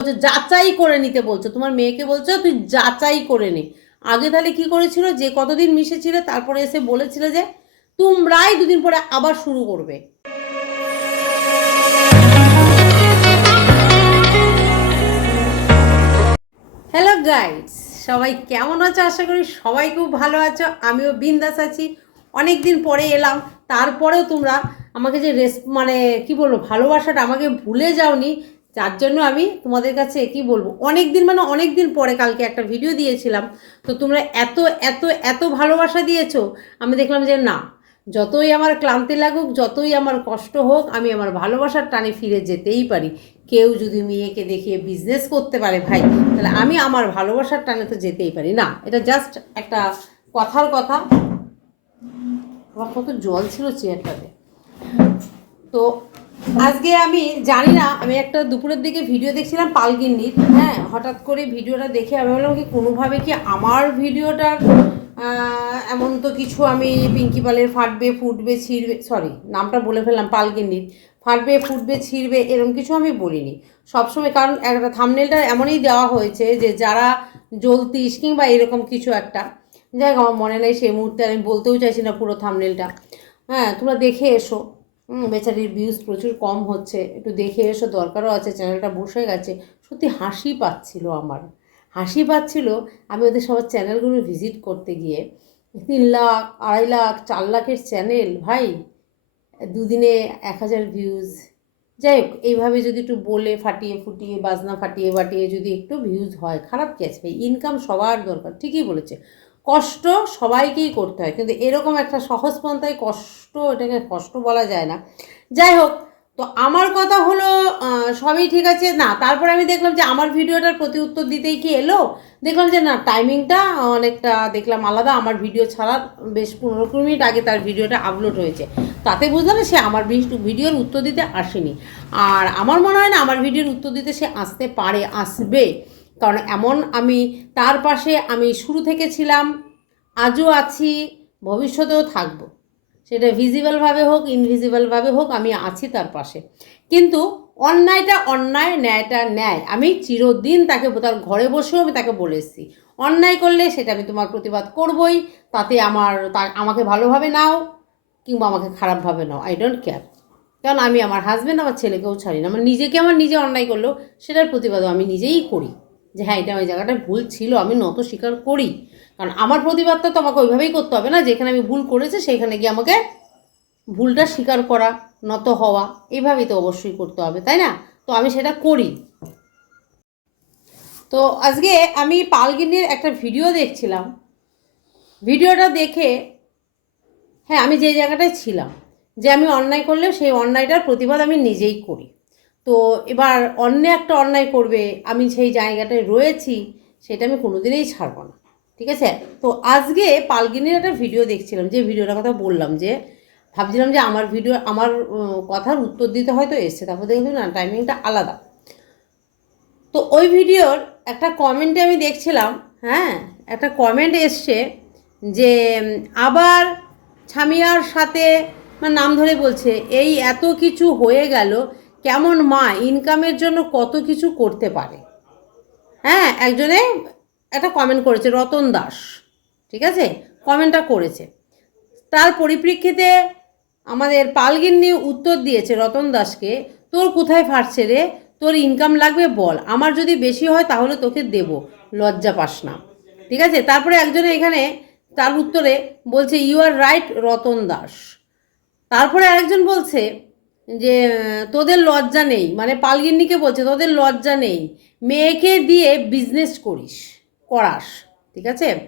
বলছো, যাচাই করে নিতে বলছো। তোমার মেয়েকে বলছো, তুই যাচাই করে নে। আগে তাহলে কি করেছিল? যে কতদিন মিশেছিলে, তারপরে এসে বলেছিলে যে, তোমরাই দুদিন পরে আবার শুরু করবে। হ্যালো গাইডস সবাই কেমন আছো? আশা করি সবাই খুব ভালো আছো। আমিও বিন্দাস আছি। অনেক দিন পরে এলাম। তারপরেও তোমরা আমাকে যে রেস মানে কি বলব, ভালোবাসাটা আমাকে ভুলে যাওনি। যার জন্য আমি তোমাদের কাছে কি বলব? অনেক দিন মানে অনেক দিন পরে কালকে একটা ভিডিও দিয়েছিলাম। তো তোমরা এত এত এত ভালোবাসা দিয়েছ, আমি দেখলাম যে না, যতই আমার ক্লান্তি লাগুক, যতই আমার কষ্ট হোক, আমি আমার ভালোবাসার টানে ফিরে যেতেই পারি। কেউ যদি মেয়েকে দেখিয়ে বিজনেস করতে পারে ভাই, তাহলে আমি আমার ভালোবাসার টানে তো যেতেই পারি। না, এটা জাস্ট একটা কথার কথা। আমার কত জল ছিল চেয়ারটাতে তো আজকে আমি জানি না, আমি একটা দুপুরের দিকে ভিডিও দেখছিলাম পালগিন্নির হ্যাঁ হঠাৎ করে ভিডিওটা দেখে আমি ভাবলাম কি কোনোভাবে কি আমার ভিডিওটার এমন তো কিছু আমি পিঙ্কি পালের ফাটবে, ফুটবে, ছিঁড়বে সরি নামটা বলে ফেললাম পালগিন্নির ফাটবে, ফুটবে, ছিঁড়বে এরকম কিছু আমি বলিনি। সবসময় কারণ একটা থামনেলটা এমনই দেওয়া হয়েছে যে যারা জ্বলতিস কিংবা এরকম কিছু একটা, যাই আমার মনে নেই সেই মুহূর্তে, আমি বলতেও চাইছি না পুরো থামনেলটা হ্যাঁ তোমরা দেখে এসো। বেচারির ভিউজ প্রচুর কম হচ্ছে। একটু দেখে এসো, দরকারও আছে চ্যানেলটা বসে গেছে। সত্যি হাসি পাচ্ছিল আমার। হাসি পাচ্ছিল আমি ওদের সবার চ্যানেলগুলো ভিজিট করতে গিয়ে। তিন লাখ, আড়াই লাখ, চার লাখের চ্যানেল ভাই। দুদিনে এক হাজার ভিউজ যাই হোক, এইভাবে যদি একটু বলে ফাটিয়ে ফুটিয়ে, বাজনা ফাটিয়ে বাটিয়ে যদি একটু ভিউজ হয়, খারাপ কি আছে? ভাই ইনকাম সবার দরকার, ঠিকই বলেছে। কষ্ট সবাইকেই করতে হয়। কিন্তু এরকম একটা সহজ পন্থায় কষ্ট এটাকে কষ্ট বলা যায় না। যাই হোক, তো আমার কথা হলো সবই ঠিক আছে, না, তারপর আমি দেখলাম যে আমার ভিডিওটার প্রতি উত্তর দিতেই কি এলো? দেখলাম যে না টাইমিংটা অনেকটা দেখলাম আলাদা, আমার ভিডিও ছাড়া বেশ পনেরো কুড়ি মিনিট আগে তার ভিডিওটা আপলোড হয়েছে। তাতে বুঝলাম সে আমার ভিডিওর উত্তর দিতে আসেনি। আর আমার মনে হয় না, আমার ভিডিওর উত্তর দিতে সে আসতে পারে, আসবে। কারণ এমন আমি, তার পাশে আমি শুরু থেকে ছিলাম, আজও আছি, ভবিষ্যতেও থাকব। সেটা ভিজিবলভাবে হোক ইনভিজিবলভাবে হোক, আমি আছি তার পাশে। কিন্তু অন্যায়টা অন্যায়, ন্যায়টা ন্যায়। আমি চিরদিন তাকে, তার ঘরে বসেও আমি তাকে বলে এসেছি। অন্যায় করলে সেটা আমি তোমার প্রতিবাদ করবই, তাতে আমার, তা, আমাকে ভালোভাবে নাও, কিংবা আমাকে খারাপভাবে নাও। আই ডোন্ট কেয়ার কারণ আমি আমার হাজব্যান্ড আমার ছেলেকেও ছাড়ি না। আমার নিজেকে, আমার নিজে অন্যায় করলেও সেটার প্রতিবাদও আমি নিজেই করি। যে হ্যাঁ এটা ওই জায়গাটা ভুল ছিল, আমি নত স্বীকার করি। কারণ আমার প্রতিবাদটা তো আমাকে ওইভাবেই করতে হবে না, যেখানে আমি ভুল করেছি সেইখানে গিয়ে আমাকে ভুলটা স্বীকার করা, নত হওয়া এইভাবেই তো অবশ্যই করতে হবে, তাই না? তো আমি সেটা করি। তো আজকে আমি পালগিনির একটা ভিডিও দেখছিলাম। ভিডিওটা দেখে হ্যাঁ আমি যে জায়গাটায় ছিলাম, যে আমি অন্যায় করলেও সেই অন্যায়টার প্রতিবাদ আমি নিজেই করি। তো এবার অন্য একটা অন্যায় করবে, আমি সেই জায়গাটায় রয়েছি, সেটা আমি কোনোদিনই ছাড়বো না, ঠিক আছে? তো আজকে পালগিনির একটা ভিডিও দেখছিলাম, যে ভিডিওটার কথা বললাম যে, ভাবছিলাম যে আমার ভিডিও, আমার কথার উত্তর দিতে হয়তো এসছে, তারপর দেখলাম না টাইমিংটা আলাদা। তো ওই ভিডিওর একটা কমেন্টে আমি দেখছিলাম হ্যাঁ একটা কমেন্ট এসছে যে, আবার ছামিয়ার সাথে মানে নাম ধরে বলছে, এই এত কিছু হয়ে গেল কেমন মা ইনকামের জন্য কত কিছু করতে পারে? হ্যাঁ একজনে একটা কমেন্ট করেছে, রতন দাস, ঠিক আছে? কমেন্টটা করেছে। তার পরিপ্রেক্ষিতে আমাদের পালগিন্নি উত্তর দিয়েছে রতন দাসকে, তোর কোথায় ফাটছে রে? তোর ইনকাম লাগবে বল। আমার যদি বেশি হয় তাহলে তোকে দেব। লজ্জা পাস না। ঠিক আছে? তারপরে একজনে এখানে তার উত্তরে বলছে you are right Ratan Das. তারপরে আরেকজন বলছে যে, তোদের লজ্জা নেই। মানে পালগিন্নিকে বলছে, তোদের লজ্জা নেই। মেয়েকে দিয়ে বিজনেস করিস, করাস। ঠিক আছে?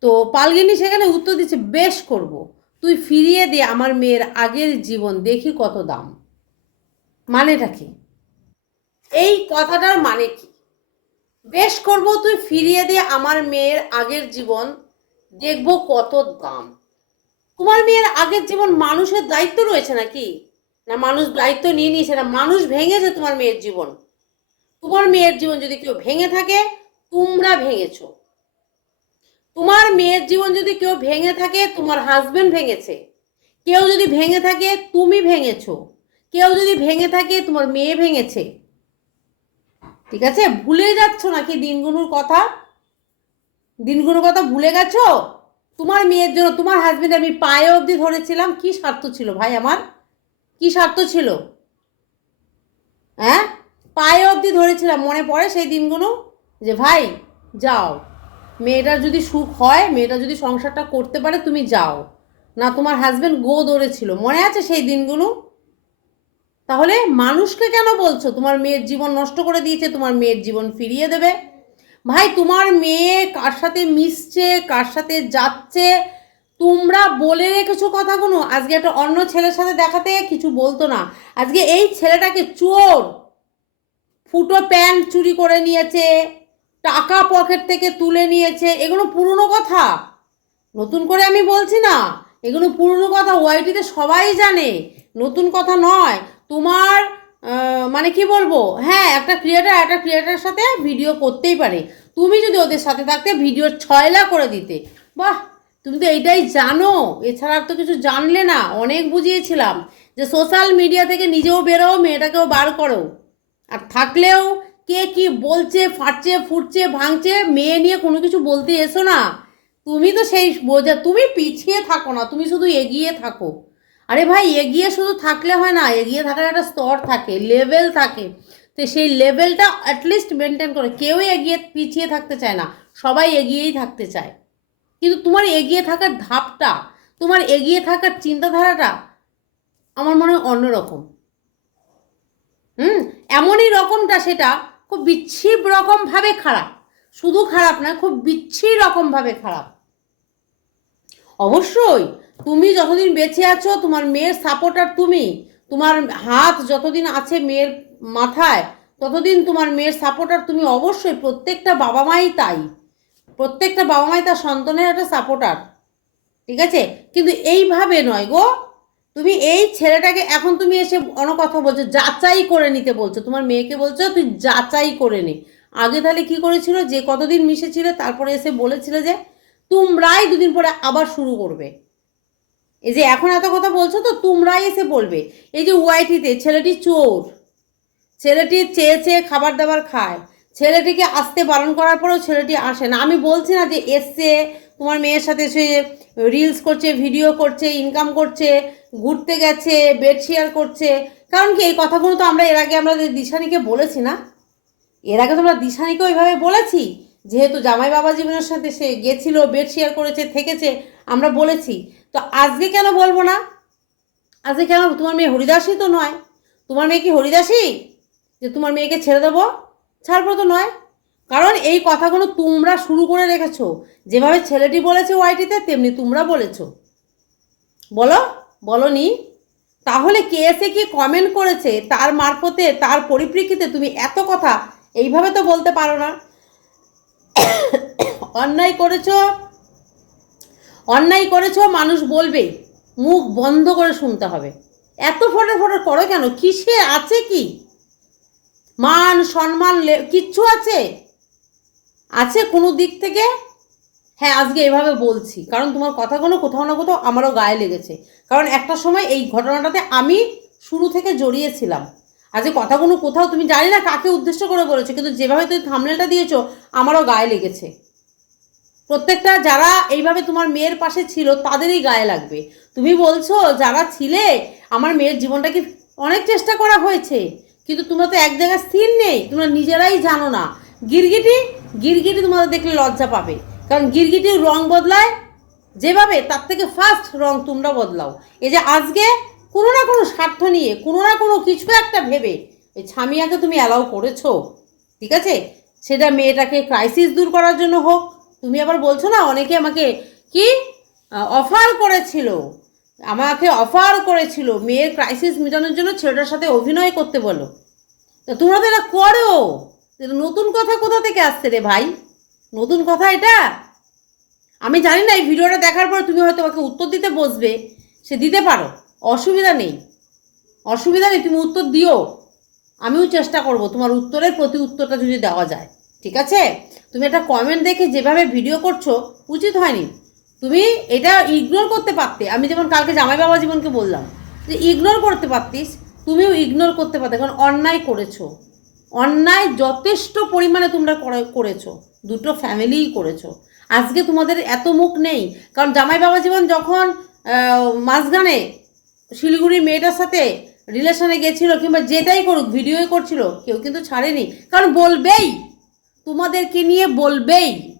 তো পালগিনি সেখানে উত্তর দিচ্ছে, বেশ করব। তুই ফিরিয়ে দে আমার মেয়ের আগের জীবন, দেখি কত দাম। মানেটা কি? এই কথাটার মানে কি? বেশ করব, তুই ফিরিয়ে দে আমার মেয়ের আগের জীবন, দেখব কত দাম। তোমার মেয়ের আগের জীবন মানুষের দায়িত্ব রয়েছে নাকি? না, মানুষ দায়িত্ব নিয়ে নিয়েছে না, মানুষ ভেঙেছে তোমার মেয়ের জীবন। তোমার মেয়ের জীবন যদি কেউ ভেঙে থাকে, তোমরা ভেঙেছ। তোমার মেয়ের জীবন যদি কেউ ভেঙে থাকে, তোমার হাজবেন্ড ভেঙেছে। কেউ যদি ভেঙে থাকে, তুমি ভেঙেছো। কেউ যদি ভেঙে থাকে, তোমার মেয়ে ভেঙেছে। ঠিক আছে? ভুলে যাচ্ছ নাকি দিনগুলোর কথা? দিনগুলোর কথা ভুলে গেছো? তোমার মেয়ের জন্য, তোমার হাজবেন্ড আমি পায়ে অবধি ধরেছিলাম, কি স্বার্থ ছিল ভাই আমার? কি স্বার্থ ছিল? হ্যাঁ? পায়ে অবধি ধরেছিলাম, মনে পড়ে সেই দিনগুলো? যে ভাই, যাও। মেয়েটার যদি সুখ হয়, মেয়েটা যদি সংসারটা করতে পারে, তুমি যাও। না, তোমার হাজব্যান্ড গো ধরেছিল, মনে আছে সেই দিনগুলো? তাহলে মানুষকে কেন বলছো? তোমার মেয়ের জীবন নষ্ট করে দিয়েছে, তোমার মেয়ের জীবন ফিরিয়ে দেবে। ভাই, তোমার মেয়ে কার সাথে মিশছে, কার সাথে যাচ্ছে তোমরা বলে রেখেছো কথাগুলো। আজকে একটা অন্য ছেলের সাথে দেখাতে কিছু বলতো না। আজকে এই ছেলেটাকে চোর ফুটো প্যান্ট চুরি করে নিয়েছে, টাকা পকেট থেকে তুলে নিয়েছে, এগুলো পুরনো কথা। নতুন করে আমি বলছি না, এগুলো পুরনো কথা ওয়াইটিতে সবাই জানে। নতুন কথা নয়, তোমার মানে কি বলব? হ্যাঁ একটা ক্রিয়েটার একটা ক্রিয়েটারের সাথে ভিডিও করতেই পারে। তুমি যদি ওদের সাথে থাকতে ভিডিওর ছয়লা করে দিতে। বাহ! তুমি তো এইটাই জানো, এছাড়া তো কিছু জানলে না। অনেক বুঝিয়েছিলাম যে সোশ্যাল মিডিয়া থেকে নিজেও বেরো, মেয়েটাকেও বার করো। আর থাকলেও কে কি বলছে, ফাটছে, ফুটছে, ভাঙছে, মেয়ে নিয়ে কোনো কিছু বলতে এসো না। তুমি তো সেই বোঝা, তুমি পিছিয়ে থাকো না, তুমি শুধু এগিয়ে থাকো। আরে ভাই, এগিয়ে শুধু থাকলে হয় না, এগিয়ে থাকার একটা স্তর থাকে লেভেল থাকে। তো সেই লেভেলটা অ্যাটলিস্ট মেনটেন করে। কেউই এগিয়ে পিছিয়ে থাকতে চায় না, সবাই এগিয়েই থাকতে চায়। কিন্তু তোমার এগিয়ে থাকার ধাপটা, তোমার এগিয়ে থাকার চিন্তাধারাটা আমার মনে হয় অন্যরকম। হুম? এমনই রকমটা সেটা, খুব বিচ্ছির রকমভাবে খারাপ। শুধু খারাপ না, খুব বিচ্ছির রকমভাবে খারাপ। অবশ্যই, তুমি যতদিন বেঁচে আছো, তোমার মেয়ের সাপোর্টার তুমি, তোমার হাত যতদিন আছে মেয়ের মাথায়, ততদিন তোমার মেয়ের সাপোর্টার তুমি অবশ্যই, প্রত্যেকটা বাবা মাই তাই। প্রত্যেকটা বাবা মাই তার সন্তানের একটা সাপোর্টার ঠিক আছে? কিন্তু এইভাবে নয় গো। তুমি এই ছেলেটাকে, এখন তুমি এসে অন্য কথা বলছো, যাচাই করে নিতে বলছো। তোমার মেয়েকে বলছো, তুই যাচাই করে নে। আগে তাহলে কি করেছিল? যে কতদিন মিশেছিল, তারপরে এসে বলেছিল যে, তোমরাই দুদিন পরে আবার শুরু করবে। এই যে এখন এত কথা বলছো তো, তোমরাই এসে বলবে। এই যে ওয়াইটিতে, ছেলেটি চোর। ছেলেটি চেয়ে চেয়ে খাবার দাবার খায়। ছেলেটিকে আসতে বারণ করার পরেও ছেলেটি আসে না। আমি বলছি না যে এসছে, তোমার মেয়ের সাথে সে রিলস করছে ভিডিও করছে ইনকাম করছে, ঘুরতে গেছে বেড শেয়ার করছে। কারণ কি, এই কথাগুলো তো আমরা এর আগে আমরা দিশানিকে বলেছি না? এর আগে তো আমরা দিশানিকে ওইভাবে বলেছি। যেহেতু জামাই বাবা জীবনের সাথে সে গেছিল বেড শেয়ার করেছে, থেকেছে, আমরা বলেছি। তো আজকে কেন বলব না? আজকে কেন? তোমার মেয়ে হরিদাসই তো নয়। তোমার মেয়ে কি হরিদাসী যে তোমার মেয়েকে ছেড়ে দেবো? ছাড়বো তো নয়। কারণ এই কথাগুলো তোমরা শুরু করে রেখেছ। যেভাবে ছেলেটি বলেছে ওয়াইটিতে, তেমনি তোমরা বলেছ। বলো, বলনি। তাহলে কে এসে কি কমেন্ট করেছে? তার মারফতে, তার পরিপ্রেক্ষিতে তুমি এত কথা এইভাবে তো বলতে পারো না। অন্যায় করেছ অন্যায় করেছ, মানুষ বলবে, মুখ বন্ধ করে শুনতে হবে। এত ফটো ফটো করো কেন? কিসে আছে কি? মান, সম্মান কিচ্ছু আছে? আছে কোনো দিক থেকে? হ্যাঁ আজকে এভাবে বলছি। কারণ তোমার কথাগুলো কোথাও না কোথাও আমারও গায়ে লেগেছে। কারণ একটা সময় এই ঘটনাটাতে আমি শুরু থেকে জড়িয়েছিলাম। আজকে কথাগুলো কোথাও তুমি জানি না কাকে উদ্দেশ্য করে বলেছ, কিন্তু যেভাবে তুমি থামলেটা দিয়েছ, আমারও গায়ে লেগেছে। প্রত্যেকটা যারা এইভাবে তোমার মেয়ের পাশে ছিল, তাদেরই গায়ে লাগবে। তুমি বলছো, যারা ছিলে, আমার মেয়ের জীবনটাকে অনেক চেষ্টা করা হয়েছে। কিন্তু তোমরা তো এক জায়গায় স্থির নেই, তোমরা নিজেরাই জানো না। গিরগিটি গিরগিটি তোমাদের দেখলে লজ্জা পাবে। কারণ গিরগিটির রং বদলায়, যেভাবে তার থেকে ফার্স্ট রং তোমরা বদলাও। এই যে আজকে কোনো না কোনো স্বার্থ নিয়ে, কোনো না কোনো কিছু একটা ভেবে, এই ছামিয়াকে তুমি অ্যালাউ করেছ, ঠিক আছে? সেটা মেয়েটাকে ক্রাইসিস দূর করার জন্য হোক। তুমি আবার বলছো না, অনেকে আমাকে কি অফার করেছিল? আমাকে অফার করেছিল মেয়ের ক্রাইসিস মেটানোর জন্য ছেলেটার সাথে অভিনয় করতে বলো। তো তোমরা তো এটা করো। নতুন কথা কোথা থেকে আসছে রে ভাই? নতুন কথা এটা? আমি জানি না এই ভিডিওটা দেখার পর তুমি হয়তো আমাকে উত্তর দিতে বসবে। সে দিতে পারো। অসুবিধা নেই। অসুবিধা নেই, তুমি উত্তর দিও। আমিও চেষ্টা করব তোমার উত্তরের প্রতি উত্তরটা যদি দেওয়া যায়। ঠিক আছে? তুমি একটা কমেন্ট দেখে যেভাবে ভিডিও করছ, উচিত হয়নি। তুমি এটা ইগনোর করতে পারতে। আমি যেমন কালকে জামাই বাবা জীবনকে বললাম যে ইগনোর করতে পারতিস, তুমিও ইগনোর করতে পারতে। কারণ অন্যায় করেছ। অন্যায় যথেষ্ট পরিমাণে তোমরা করে- করেছ। দুটো ফ্যামিলিই করেছ। আজকে তোমাদের এত মুখ নেই। কারণ জামাই বাবা জীবন যখন মাঝখানে শিলিগুড়ির মেয়েটার সাথে রিলেশনে গেছিল কিংবা যেটাই করুক ভিডিওই করছিল, কেউ কিন্তু ছাড়েনি। কারণ বলবেই। তোমাদেরকে নিয়ে বলবেই।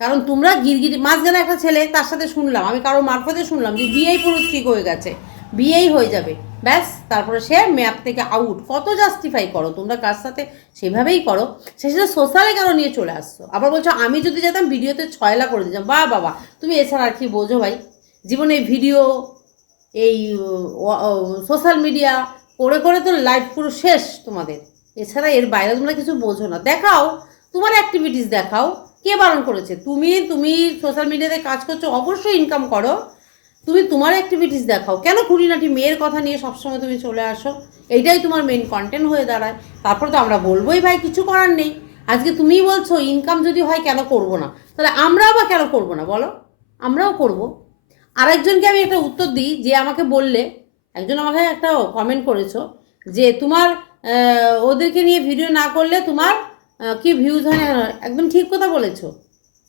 কারণ তোমরা গিরগিরি মাঝখানে একটা ছেলে, তার সাথে শুনলাম, আমি কারও মারফতে শুনলাম যে বিয়েই পুরো ঠিক হয়ে গেছে, বিয়েই হয়ে যাবে। ব্যাস, তারপরে সে ম্যাপ থেকে আউট কত জাস্টিফাই করো? তোমরা কার সাথে সেভাবেই করো? শেষে সোশ্যালে কেন নিয়ে চলে আসছো? আবার বলছো, আমি যদি যেতাম ভিডিওতে ছয়লা করে দিতাম। বা বাবা তুমি এছাড়া আর কি বোঝো ভাই? জীবনে ভিডিও এই সোশ্যাল মিডিয়া করে করে তো লাইফ পুরো শেষ তোমাদের। এছাড়া এর বাইরে তোমরা কিছু বোঝো না। দেখাও, তোমার অ্যাক্টিভিটিস দেখাও। কে বারণ করেছে? তুমি তুমি সোশ্যাল মিডিয়াতে কাজ করছ, অবশ্যই ইনকাম করো। তুমি তোমার অ্যাক্টিভিটিস দেখাও। কেন খুঁটিনাটি মেয়ের কথা নিয়ে সবসময় তুমি চলে আসো? এইটাই তোমার মেন কন্টেন্ট হয়ে দাঁড়ায়। তারপর তো আমরা বলবোই, ভাই, কিছু করার নেই। আজকে তুমিই বলছো ইনকাম যদি হয় কেন করব না? তাহলে আমরাও বা কেন করব না, বলো? আমরাও করব। আরেকজনকে আমি একটা উত্তর দিই, যে আমাকে বললে, একজন আমাকে একটা কমেন্ট করেছ, যে তোমার ওদেরকে নিয়ে ভিডিও না করলে তোমার কি ভিউজ হয় না একদম ঠিক কথা বলেছ।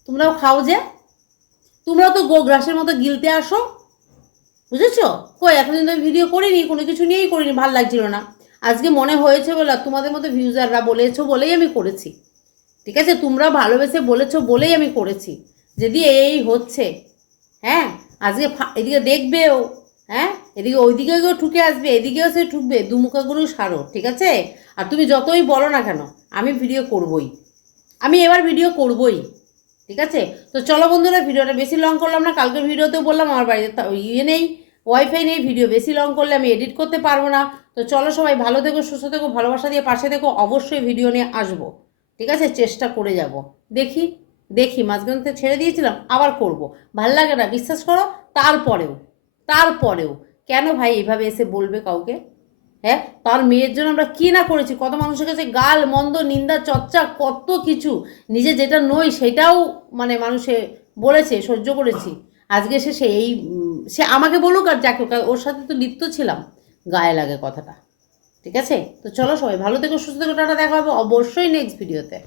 তোমরাও খাও যে। তোমরাও তো গোগ্রাসের মতো গিলতে আসো। বুঝেছ? কই, এতদিন তো ভিডিও করিনি, কোনো কিছু নিয়েই করিনি, ভালো লাগছিল না। আজকে মনে হয়েছে বলে, তোমাদের মতো ভিউজাররা বলেছ বলেই আমি করেছি। ঠিক আছে? তোমরা ভালোবেসে বলেছ বলেই আমি করেছি। যদি এই হচ্ছে হ্যাঁ? আজকে এদিকে দেখবেও হ্যাঁ? এদিকে ওইদিকে কেউ ঠুকে আসবে, এদিকেও সে ঠুকবে দুমুখাগুলো সারো, ঠিক আছে? আর তুমি যতই বলো না কেন, আমি ভিডিও করবই। আমি এবার ভিডিও করবই, ঠিক আছে? তো চলো বন্ধুরা, ভিডিওটা বেশি লং করলাম না, কালকের ভিডিওতেও বললাম আমার বাড়িতে ইয়ে নেই ওয়াইফাই নেই, ভিডিও বেশি লং করলে আমি এডিট করতে পারব না। তো চলো সবাই ভালো থেকো, সুস্থ থেকো, ভালোবাসা দিয়ে পাশে থেকো, অবশ্যই ভিডিও নিয়ে আসব, ঠিক আছে? চেষ্টা করে যাব। দেখি দেখি, মাঝখান থেকে ছেড়ে দিয়েছিলাম, আবার করব। ভালো লাগে না, বিশ্বাস করো, তারপরেও। তারপরেও কেন ভাই এভাবে এসে বলবে কাউকে? হ্যাঁ? তার মেয়ের জন্য আমরা কী না করেছি? কত মানুষের কাছে গাল মন্দ নিন্দা চর্চা কত কিছু। নিজে যেটা নই সেটাও মানে মানুষে বলেছে সহ্য করেছি। আজকে সে সেই উম, সে আমাকে বলুক আর যাকে ওর সাথে তো লিপ্ত ছিলাম গায়ে লাগে কথাটা। ঠিক আছে? তো চলো সবাই ভালো থেকো সুস্থ থেকো টাটা দেখা হবে অবশ্যই নেক্সট ভিডিওতে